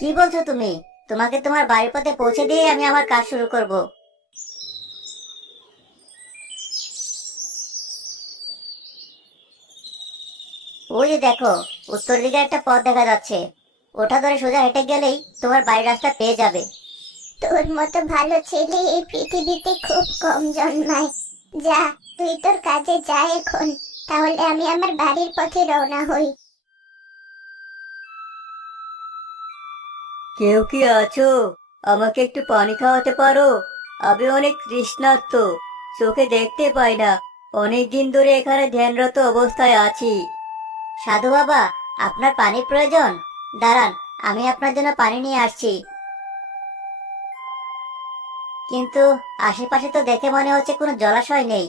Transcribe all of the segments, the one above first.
কি বলছো তুমি? তোমাকে তোমার বাড়ির পথে পৌঁছে দিয়ে আমি আমার কাজ শুরু করব। ওই যে দেখো, উত্তর দিকে একটা পথ দেখা যাচ্ছে। ওটা ধরে সোজা হেঁটে গেলেই তোমার বাড়ির রাস্তা পেয়ে যাবে। তোর মতো ভালো ছেলে এই পৃথিবীতে খুব কম জন্মায়। যা, তুই তোর কাজে যা এখন। তাহলে আমি আমার বাড়ির পথে রওনা হই। কেউ কি আছো? আমাকে একটু পানি খাওয়াতে পারো? আমি অনেক তৃষ্ণার্ত, চোখে দেখতে পাই না। অনেক দিন ধরে এখানে ধ্যানরত অবস্থায় আছি। সাধু বাবা, আপনার পানির প্রয়োজন? দাঁড়ান, আমি আপনার জন্য পানি নিয়ে আসছি। কিন্তু আশেপাশে তো দেখে মনে হচ্ছে কোনো জলাশয় নেই।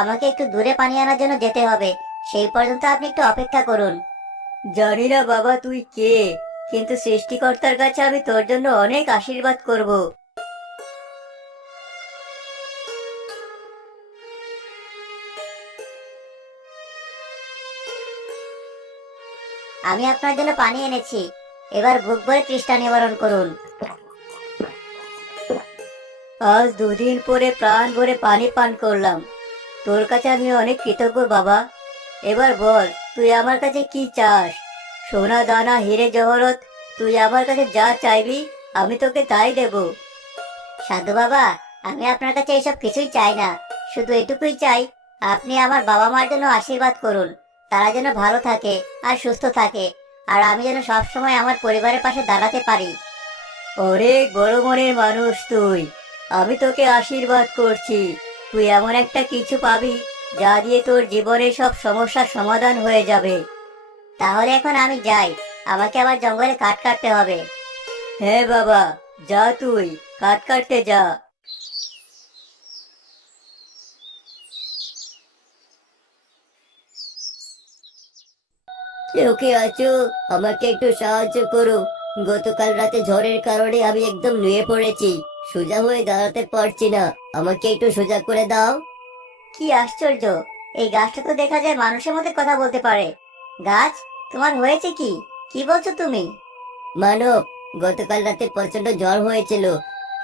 আমাকে একটু দূরে পানি আনার জন্য যেতে হবে। সেই পর্যন্ত আপনি একটু অপেক্ষা করুন। জানি না বাবা তুই কে, কিন্তু সৃষ্টিকর্তার কাছে আমি তোর জন্য অনেক আশীর্বাদ করব। আমি আপনার জন্য পানি এনেছি। এবার বুক ভরে তৃষ্ণা নিবারণ করুন। আজ দুদিন পরে প্রাণ ভরে পানি পান করলাম। তোর কাছে আমি অনেক কৃতজ্ঞ বাবা। এবার বল, তুই আমার কাছে কি চাস? সোনা দানা হিরে জহরত, তুই আমার কাছে যা চাইবি আমি তোকে তাই দেব। সাধু বাবা, আমি আপনার কাছে এসব কিছুই চাই না। শুধু এটুকুই চাই, আপনি আমার বাবা মার জন্য আশীর্বাদ করুন। তারা যেন ভালো থাকে আর সুস্থ থাকে, আর আমি যেন সবসময় আমার পরিবারের পাশে দাঁড়াতে পারি। অনেক বড় মনের মানুষ তুই। আমি তোকে আশীর্বাদ করছি। তুই এমন একটা কিছু পাবি যা দিয়ে তোর জীবনের সব সমস্যার সমাধান হয়ে যাবে। তাহলে এখন আমি যাই। আমাকে আবার জঙ্গলে কাঠ কাটতে হবে। হ্যাঁ বাবা, যা তুই কাঠ কাটতে যা। কেউ কি আছো? আমাকে একটু সাহায্য করো। গতকাল রাতে ঝড়ের কারণে আমি একদম নুয়ে পড়েছি। সোজা হয়ে দাঁড়াতে পারছি না। আমাকে একটু সোজা করে দাও। কি আশ্চর্য! এই গাছটা তো দেখা যায় মানুষের মধ্যে কথা বলতে পারে। গাছ, তোমার হয়েছে কি? কি বলছো তুমি? মানব, গতকাল রাতে প্রচন্ড জ্বর হয়েছিল,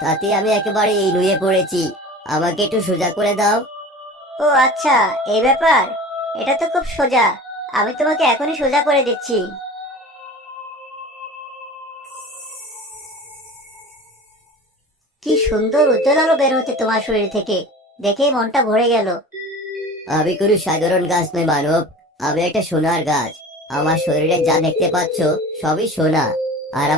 তাতে আমি একেবারে এই নুয়ে পড়েছি। আমাকে একটু সোজা করে দাও। ও আচ্ছা, এই ব্যাপার। এটা তো খুব সোজা। আমি তোমাকে এখনই সোজা করে দিচ্ছি। কি সুন্দর উজ্জ্বল আলো বের হচ্ছে তোমার শরীর থেকে, দেখেই মনটা ভরে গেল। আমি কোনো সাধারণ গাছ নই মানব। আমি একটা সোনার গাছ। আমার শরীরে যা দেখতে পাচ্ছ সবই সোনা। আর আমার